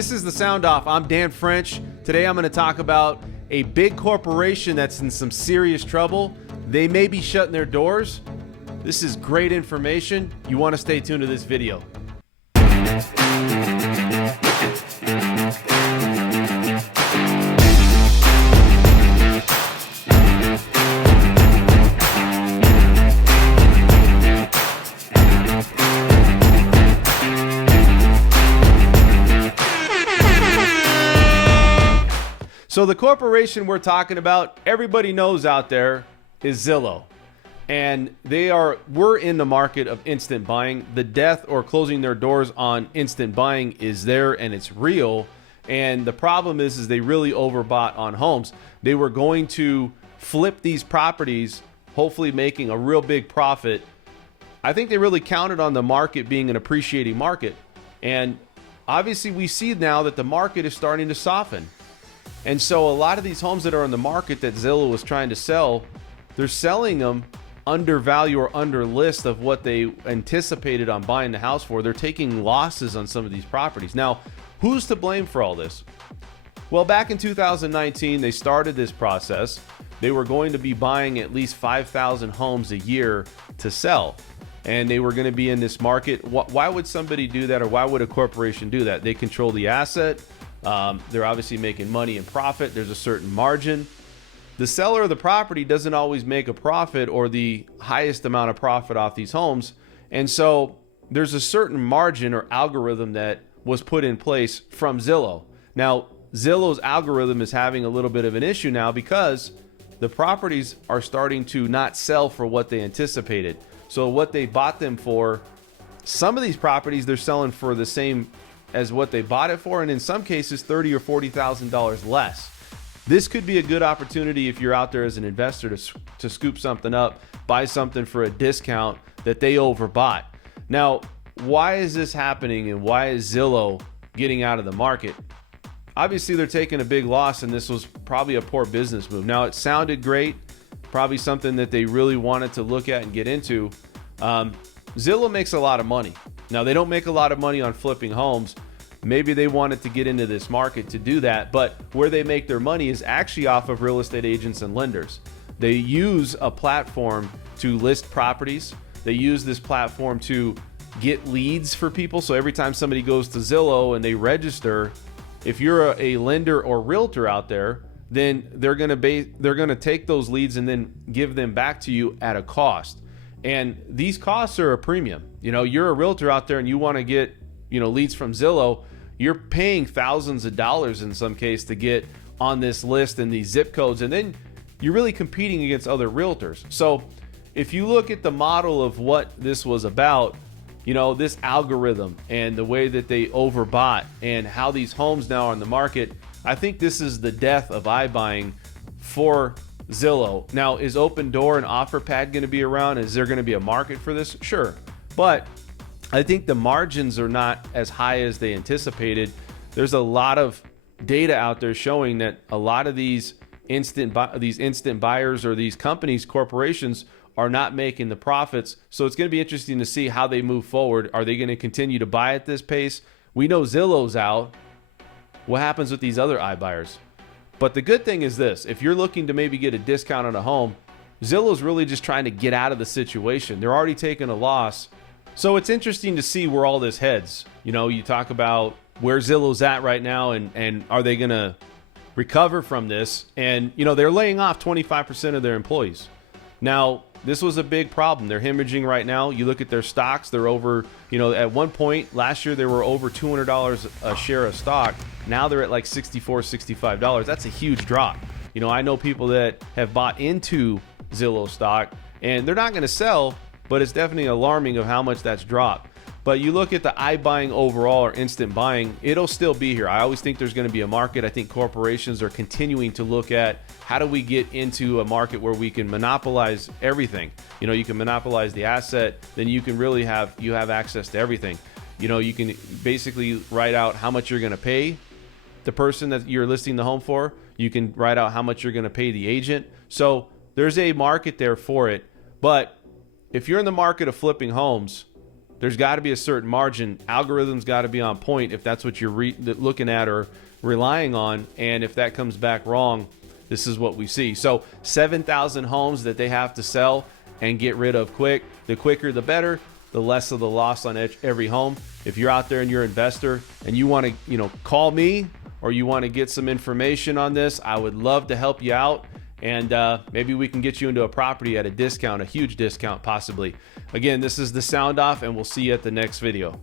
this is The Sound Off. I'm Dan French. Today I'm going to talk about a big corporation that's in some serious trouble. They may be shutting their doors. This is great information. You want to stay tuned to this video. So the corporation we're talking about, everybody knows out there, is Zillow. And we're in the market of instant buying. The death or closing their doors on instant buying is there, and it's real. And the problem is they really overbought on homes. They were going to flip these properties, hopefully making a real big profit. I think they really counted on the market being an appreciating market. And obviously we see now that the market is starting to soften. And so a lot of these homes that are on the market that Zillow was trying to sell, they're selling them under value or under list of what they anticipated on buying the house for. They're taking losses on some of these properties. Now, who's to blame for all this? Well, back in 2019, they started this process. They were going to be buying at least 5,000 homes a year to sell. And they were going to be in this market. Why would somebody do that, or why would a corporation do that? They control the asset. They're obviously making money and profit. There's a certain margin. The seller of the property doesn't always make a profit or the highest amount of profit off these homes. And so there's a certain margin or algorithm that was put in place from Zillow. Now, Zillow's algorithm is having a little bit of an issue now because the properties are starting to not sell for what they anticipated. So what they bought them for, some of these properties they're selling for the same as what they bought it for, and in some cases $30,000 or $40,000 less. This could be a good opportunity if you're out there as an investor to scoop something up, buy something for a discount that they overbought. Now, why is this happening, and why is Zillow getting out of the market? Obviously, they're taking a big loss, and this was probably a poor business move. Now, it sounded great, probably something that they really wanted to look at and get into. Zillow makes a lot of money. Now, they don't make a lot of money on flipping homes. Maybe they wanted to get into this market to do that, but where they make their money is actually off of real estate agents and lenders. They use a platform to list properties. They use this platform to get leads for people. So every time somebody goes to Zillow and they register, if you're a lender or realtor out there, then they're going to take those leads and then give them back to you at a cost. And these costs are a premium. You know, you're a realtor out there and you want to get, leads from Zillow. You're paying thousands of dollars in some case to get on this list and these zip codes. And then you're really competing against other realtors. So if you look at the model of what this was about, this algorithm and the way that they overbought and how these homes now are on the market, I think this is the death of iBuying for Zillow. Now, is Opendoor and OfferPad going to be around? Is there going to be a market for this? Sure. But I think the margins are not as high as they anticipated. There's a lot of data out there showing that a lot of these instant buyers or these companies, corporations, are not making the profits. So it's going to be interesting to see how they move forward. Are they going to continue to buy at this pace? We know Zillow's out. What happens with these other iBuyers? But the good thing is this: if you're looking to maybe get a discount on a home, Zillow's really just trying to get out of the situation. They're already taking a loss. So it's interesting to see where all this heads. You talk about where Zillow's at right now, and are they going to recover from this? And, they're laying off 25% of their employees. Now, this was a big problem. They're hemorrhaging right now. You look at their stocks, they're over, at one point last year, they were over $200 a share of stock. Now they're at like $64, $65. That's a huge drop. I know people that have bought into Zillow stock and they're not going to sell, but it's definitely alarming of how much that's dropped. But you look at the iBuying overall or instant buying, it'll still be here. I always think there's going to be a market. I think corporations are continuing to look at how do we get into a market where we can monopolize everything. You can monopolize the asset, then you can really have access to everything. You can basically write out how much you're going to pay the person that you're listing the home for. You can write out how much you're going to pay the agent. So there's a market there for it. But if you're in the market of flipping homes, there's got to be a certain margin. Algorithms got to be on point if that's what you're looking at or relying on. And if that comes back wrong, this is what we see. So 7,000 homes that they have to sell and get rid of quick. The quicker, the better. The less of the loss on every home. If you're out there and you're an investor and you want to, call me or you want to get some information on this, I would love to help you out. And maybe we can get you into a property at a discount, a huge discount possibly. Again, this is the Sound Off, and we'll see you at the next video.